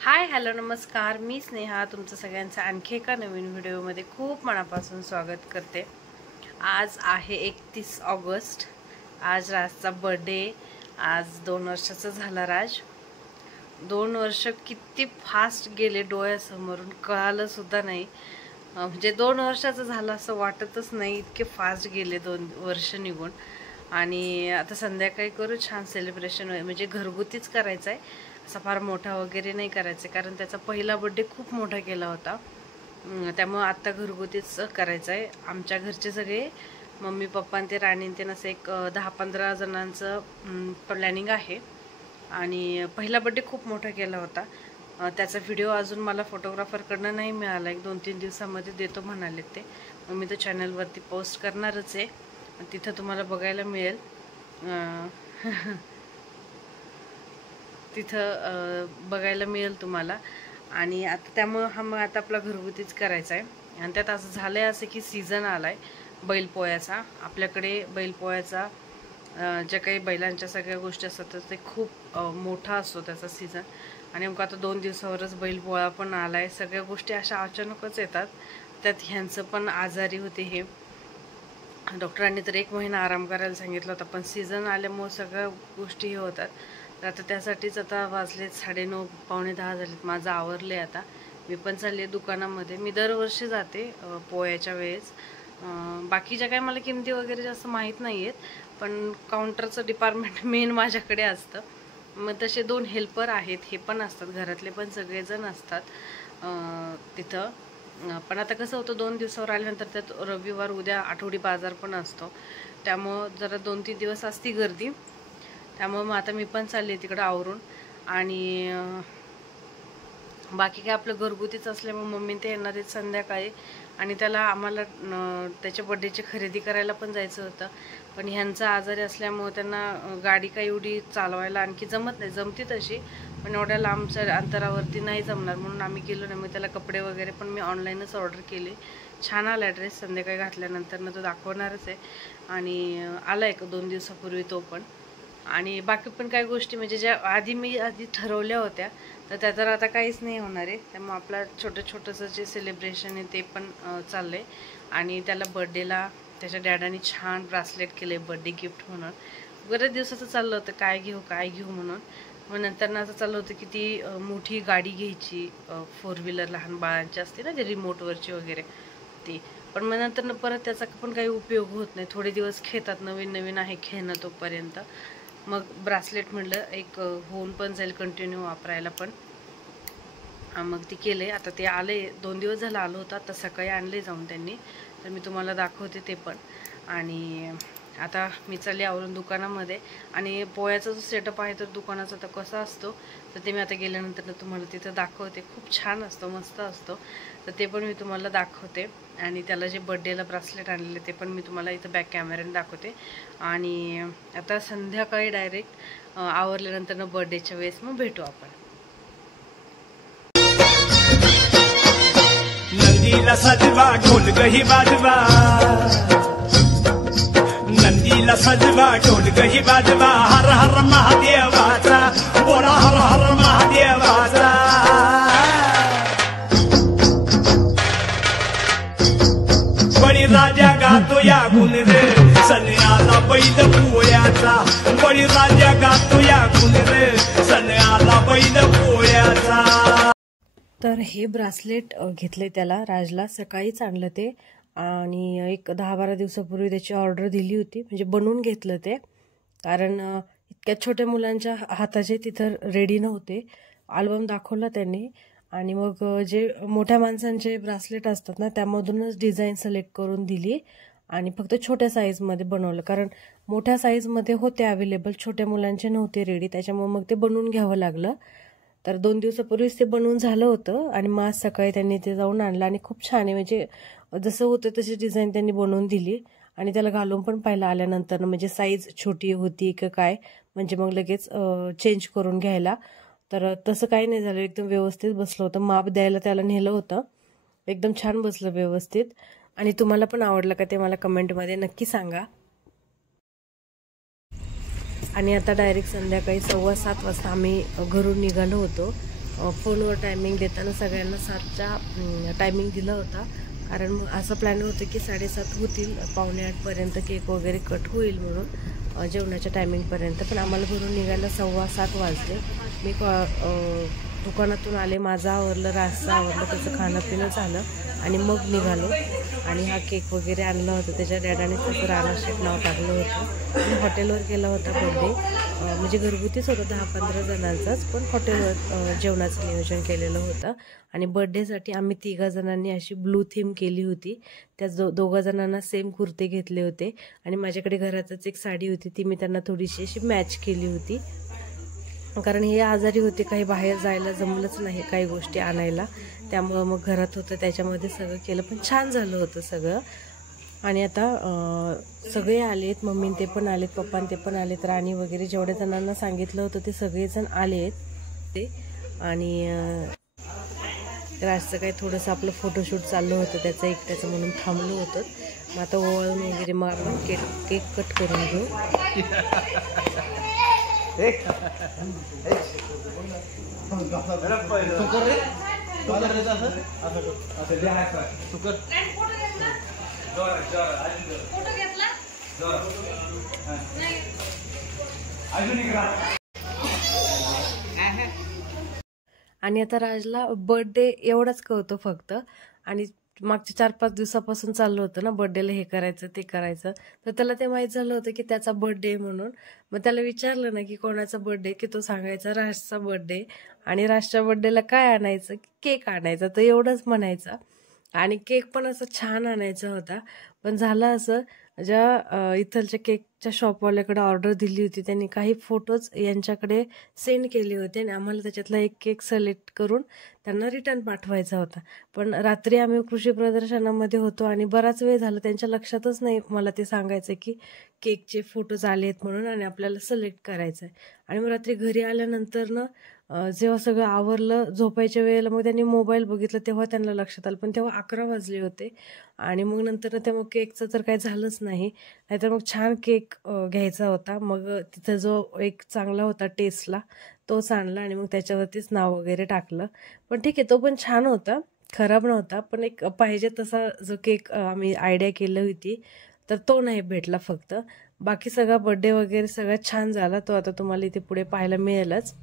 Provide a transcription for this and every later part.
Hi hello नमस्कार, मी स्नेहा तुमचं सगळ्यांचं आणखी एका नवीन व्हिडिओमध्ये खूप मनापासून स्वागत करते। आज आहे 31 ऑगस्ट। आज राजचा बर्थडे। आज 2 वर्षाचा झाला राज। 2 वर्ष किती फास्ट गेले डोळ्यासमोरून कळालं सुद्धा नाही। म्हणजे 2 वर्षाचं झालं असं वाटतच नाही, इतके फास्ट गेले 2 वर्ष निघून। आणि आता संध्याकाळी करू छान सेलिब्रेशन, म्हणजे घरगुतीच करायचं आहे, असा फार मोठा वगैरे नाही करायचं, कारण त्याचा पहिला बर्थडे खूप मोठा केला होता। त्यामुळे आता घरगुतीच करायचं आहे। आमच्या घरचे सगळे मम्मी पप्पा आणि ते राणी ते नसे एक 10-15 जणांचं प्लॅनिंग आहे। आणि पहिला बर्थडे खूप मोठा केला होता। त्याचा व्हिडिओ अजून मला फोटोग्राफरकडनं नाही मिळाला, 1-2-3 दिवसामध्ये देतो म्हणाले ते। मग मी तो चॅनलवरती पोस्ट करणारच आहे, तिथं तुम्हाला बघायला मिळेल। तिथं बघायला मिळेल तुम्हाला। आणि आता त्यामुळे मग आता आपला घरगुतीच करायचा आहे। आणि त्यात असं झालंय असं की सीझन आलाय बैलपोळ्याचा। आपल्याकडे बैलपोळ्याचा ज्या काही बैलांच्या सगळ्या गोष्टी असतात ते खूप मोठा असतो त्याचा सीझन। आणि नेमकं आता 2 दिवसावरच बैलपोळा पण आलाय। सगळ्या गोष्टी अशा अचानकच येतात। त्यात ह्यांचं पण आजारी होते, हे डॉक्टरांनी तर 1 महिना आराम करायला सांगितलं होतं, पण सीझन आल्यामुळे सगळ्या गोष्टी हे होतात। तर आता त्यासाठीच आता वाजलेत 9:30 पावणे 10 झालेत। माझं आवरले आता, मी पण चालले दुकानामध्ये। मी दरवर्षी जाते पोळ्याच्या वेळेस। बाकीच्या काय मला किमती वगैरे जास्त माहीत नाही आहेत, पण काउंटरचं डिपार्टमेंट मेन माझ्याकडे असतं। मग तसे 2 हेल्पर आहेत, हे पण असतात, घरातले पण सगळेजण असतात तिथं। पण आता कसं होतं 2 दिवसावर आल्यानंतर त्यात रविवार उद्या आठवडी बाजार पण असतो, त्यामुळं जरा 2-3 दिवस असती गर्दी। त्यामुळे मग आता मी पण चालले तिकडं आवरून। आणि बाकी काय आपलं घरगुतीच असल्यामुळे मम्मी ते येणार आहेत संध्याकाळी। आणि आम्हाला त्याच्या बर्थडेची खरेदी करायला पण जायचं होतं, पण ह्यांचा आजारी असल्यामुळे त्यांना गाडी काही एवढी चालवायला आणखी जमत नाही, जमती तशी पण एवढ्या लांबच्या अंतरावरती नाही जमणार, म्हणून आम्ही गेलो नाही। मग त्याला कपडे वगैरे पण मी ऑनलाईनच ऑर्डर केले। छान आला ड्रेस, संध्याकाळी घातल्यानंतर तो दाखवणारच आहे। आणि आला 1-2 दिवसापूर्वी तो पण। आणि बाकी पण काही गोष्टी म्हणजे ज्या आधी ठरवल्या होत्या, तर त्या तर आता काहीच नाही होणार आहे। त्यामुळे आपला छोटंसं जे सेलिब्रेशन आहे ते पण चाललंय। आणि त्याला बर्थडेला त्याच्या डॅडानी छान ब्रासलेट केले बर्थडे गिफ्ट म्हणून। बरेच दिवसाचं चाललं होतं काय घेऊ म्हणून। मग नंतर असं चाललं होतं की ती मोठी गाडी घ्यायची, 4 व्हीलर लहान बाळांची असते ना, ते रिमोटवरची वगैरे ती। पण मग नंतर परत त्याचा पण काही उपयोग होत नाही, थोडे दिवस खेळतात, नवीन आहे खेळणं तोपर्यंत। मग ब्रासलेट म्हटलं एक होऊन पण जाईल कंटिन्यू वापरायला पण। मग ती केले। आता ते आले, 2 दिवस झालं आलं होतं, आता सकाळी आणले जाऊन त्यांनी, तर मी तुम्हाला दाखवते ते पण। आणि आता मी चालले आवरून दुकानामध्ये। आणि पोळ्याचा जो सेटअप आहे तर दुकानाचा तर कसा असतो, तर ते मी आता गेल्यानंतर तुम्हाला तिथं दाखवते। खूप छान असतो, मस्त असतो, तर ते पण मी तुम्हाला दाखवते। आणि त्याला जे बर्थडेला ब्रासलेट आणलेले ते पण मी तुम्हाला इथं बॅक कॅमेऱ्याने दाखवते। आणि आता संध्याकाळी डायरेक्ट आवरल्यानंतर बर्थडेच्या वेळेस मग भेटू आपण। नंदीला सजवा ढोल गही बाजवा, नंदीला सजवा ढोल गही बाजवा, हर हर महादेवाचा बोला, हर हर महादेवाचा। बळीराजा गातो या गुण रे, सन्याला बैल पोळ्याचा। बळीराजा गातो या गुण रे, सन्याला बैल पोळ्याचा। तर हे ब्रासलेट घेतले त्याला, राजला सकाळीच आणलं ते। आणि एक 10-12 दिवसापूर्वी त्याची ऑर्डर दिली होती, म्हणजे बनवून घेतलं ते, कारण इतक्या छोट्या मुलांच्या हाताचे तिथं रेडी नव्हते। अल्बम दाखवला त्यांनी, आणि मग जे मोठ्या माणसांचे ब्रासलेट असतात ना, त्यामधूनच डिझाईन सिलेक्ट करून दिली आणि फक्त छोट्या साईजमध्ये बनवलं, कारण मोठ्या साईजमध्ये होते अवेलेबल, छोट्या मुलांचे नव्हते रेडी, त्याच्यामुळे मग ते बनवून घ्यावं लागलं। तर 2 दिवसापूर्वीच ते बनवून झालं होतं, आणि मग आज सकाळी त्यांनी ते जाऊन आणलं। आणि खूप छान आहे, म्हणजे जसं होतं तशी डिझाईन त्यांनी बनवून दिली। आणि त्याला घालून पण पाहिलं आल्यानंतर, म्हणजे साईज छोटी होती का काय, म्हणजे मग लगेच चेंज करून घ्यायला। तर तसं काही नाही झालं, एकदम व्यवस्थित बसलं होतं। माप द्यायला त्याला नेलं होतं, एकदम छान बसलं व्यवस्थित। आणि तुम्हाला पण आवडलं का ते मला कमेंटमध्ये नक्की सांगा। आणि आता डायरेक्ट संध्याकाळी 7:15 वाजता आम्ही घरून निघालो होतो। फोनवर टायमिंग देताना सगळ्यांना 7चा टायमिंग दिला होता, कारण मग असं प्लॅन होतं की 7:30 होतील, 7:45पर्यंत केक वगैरे कट होईल म्हणून जेवणाच्या टायमिंगपर्यंत. पण आम्हाला घरून निघायला 7:15 वाजले. मी दुकानातून आले, माझं आवरलं, रास्ता आवरलं, त्याचं खाणं पिणं झालं आणि मग निघालो. आणि हा केक वगैरे आणला होता, त्याच्या डॅडाने त्याचं राणा शेठ नाव टाकलं होतं. आणि हॉटेलवर केला होता बर्थडे, म्हणजे घरगुतीच होतं, 10-15 जणांचाच, पण हॉटेलवर जेवणाचं नियोजन केलेलं होतं. आणि बर्थडेसाठी आम्ही 3 जणांनी अशी ब्लू थीम केली होती. त्या 2 जणांना सेम कुर्ते घेतले होते आणि माझ्याकडे घरातच एक साडी होती, ती मी त्यांना थोडीशी अशी मॅच केली होती, कारण हे आजारी होते, काही बाहेर जायला जमलंच नाही काही गोष्टी आणायला, त्यामुळं मग घरात होतं त्याच्यामध्ये सगळं केलं. पण छान झालं होतं सगळं. आणि आता सगळे आलेत, मम्मी ते पण आलेत, पप्पा ते पण आलेत, राणी वगैरे जेवढ्या जणांना सांगितलं होतं ते सगळेजण आलेत ते. आणि राजचं काही थोडंसं आपलं फोटोशूट चाललं होतं त्याचं एकट्याचं, म्हणून थांबलो होतं. मग आता ओवाळून वगैरे मग आपण केक कट करून घेऊ. आणि आता राजला बर्थडे एवढाच कळतो फक्त. आणि मागच्या 4-5 दिवसापासून चाललं होतं ना बर्थडेला हे करायचं ते करायचं, तर त्याला ते माहीत झालं होतं की त्याचा बर्थडे म्हणून. मग त्याला विचारलं ना की कोणाचा बर्थडे, की तो सांगायचा राजचा बर्थडे. आणि राजच्या बर्थडेला काय आणायचं, केक आणायचा, तर एवढंच म्हणायचा. आणि केक पण असं छान आणायचा होता. पण झालं असं, ज्या इथलच्या केकच्या शॉपवाल्याकडे ऑर्डर दिली होती त्यांनी काही फोटोज यांच्याकडे सेंड केले होते आणि आम्हाला त्याच्यातला एक केक सिलेक्ट करून त्यांना रिटर्न पाठवायचा होता. पण रात्री आम्ही कृषी प्रदर्शनामध्ये होतो आणि बराच वेळ झाला, त्यांच्या लक्षातच नाही मला ते सांगायचं की केकचे फोटोज आले आहेत म्हणून आणि आपल्याला सिलेक्ट करायचं आहे. आणि मग रात्री घरी आल्यानंतर ना जेव्हा सगळं आवरलं झोपायच्या वेळेला मग त्यांनी मोबाईल बघितलं, तेव्हा त्यांना लक्षात आलं, पण तेव्हा 11 वाजले होते. आणि मग नंतर ते मग केकचं तर काही झालंच नाही, नाहीतर मग छान केक घ्यायचा होता. मग तिथं जो एक चांगला होता टेस्टला तोच आणला आणि मग त्याच्यावरतीच नाव वगैरे टाकलं. पण ठीक आहे, तो पण छान होता, खराब नव्हता. पण एक पाहिजे तसा जो केक आम्ही आयडिया केली होती तर तो नाही भेटला फक्त. बाकी सगळा बर्थडे वगैरे सगळ्यात छान झाला. तो आता तुम्हाला इथे पुढे पाहायला मिळेलच.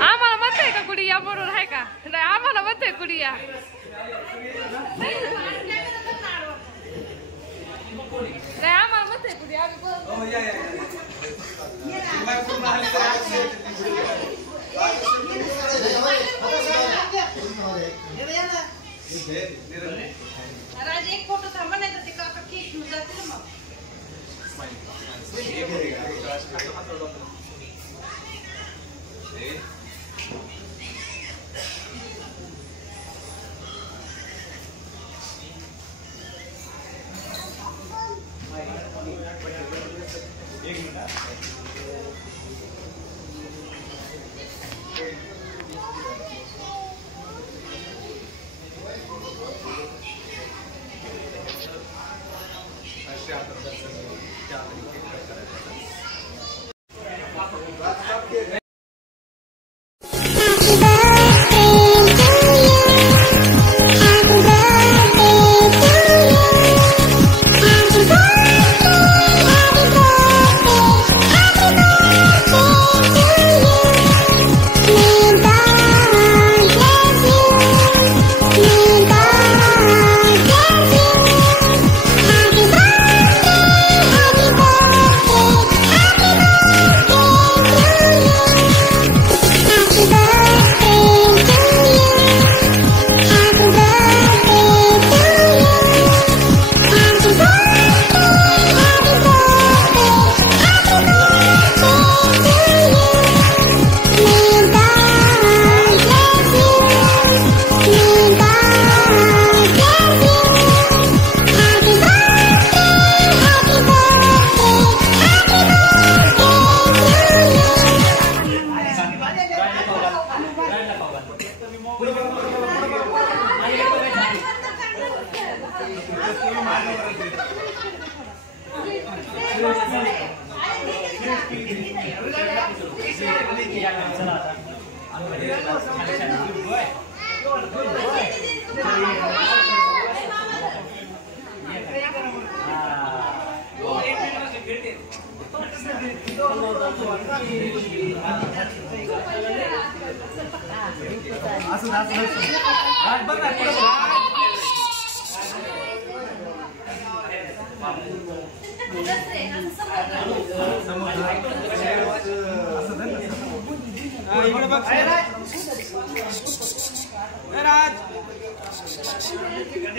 आम्हाला म्हणते का कुडी या बरोबर आहे का नाही आम्हाला म्हणते कुडी या नाही आम्हाला म्हणते कुडी राज एक फोटो थांबा नाही तर ते काका केक घेऊन जातील मग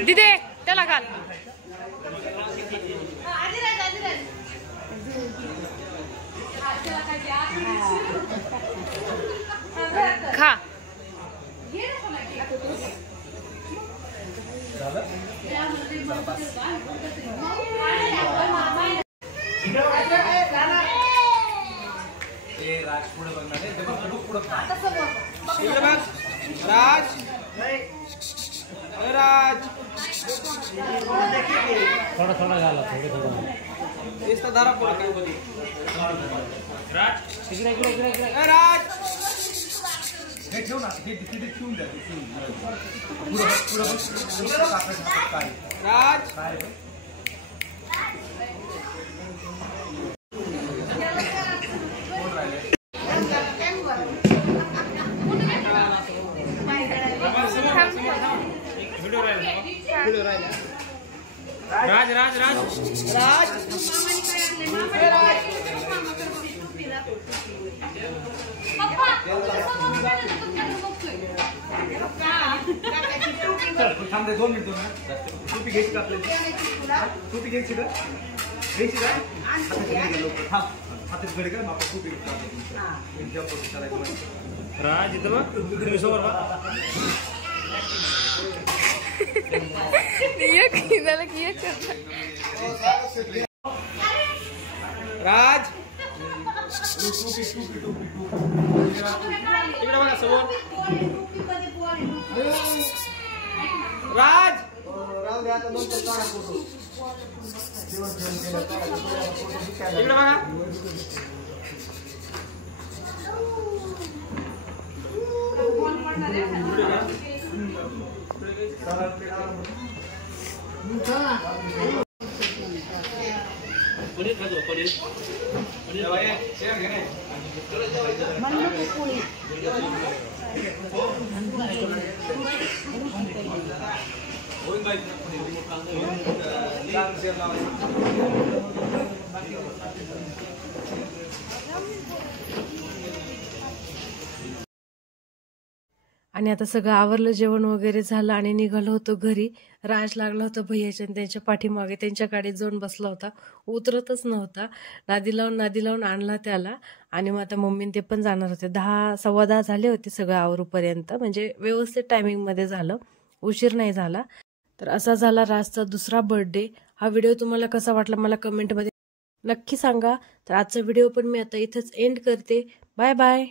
दिदे त्याला घाल खा राज पुढे बघणार राज राज थोड़ा थोड़ा घाला थोड़ा इसका धारा पुढे राज इकडे इकडे इकडे इकडे राज हे ठेव ना हे तिथे ठेवून द्या पुढे काय राज राज राज राज राज थांब दे 2 मिनिट टोपी घ्यायची का आपल्याला टोपी घ्यायची का थांब हातात घडी का आपण टोपी राज इथं बघ तुम्ही समोर बघ राज इकडे बघा समोर राज इकडे बघा पनीर खातो पनीर आणि आता सगळं आवरलं, जेवण वगैरे झालं आणि निघालो होतो घरी. राज लागला होता भैयाच्या आणि त्यांच्या पाठीमागे, त्यांच्या गाडीत जाऊन बसला होता, उतरतच नव्हता. नादी लावून आणला त्याला. आणि मग आता मम्मीन ते पण जाणार होते. 10:15 झाले होते सगळं आवरूपर्यंत, म्हणजे व्यवस्थित टायमिंगमध्ये झालं, उशीर नाही झाला. तर असा झाला राजचा दुसरा बर्थडे. हा व्हिडिओ तुम्हाला कसा वाटला मला कमेंटमध्ये नक्की सांगा. तर आजचा व्हिडिओ पण मी आता इथंच एंड करते. Bye bye.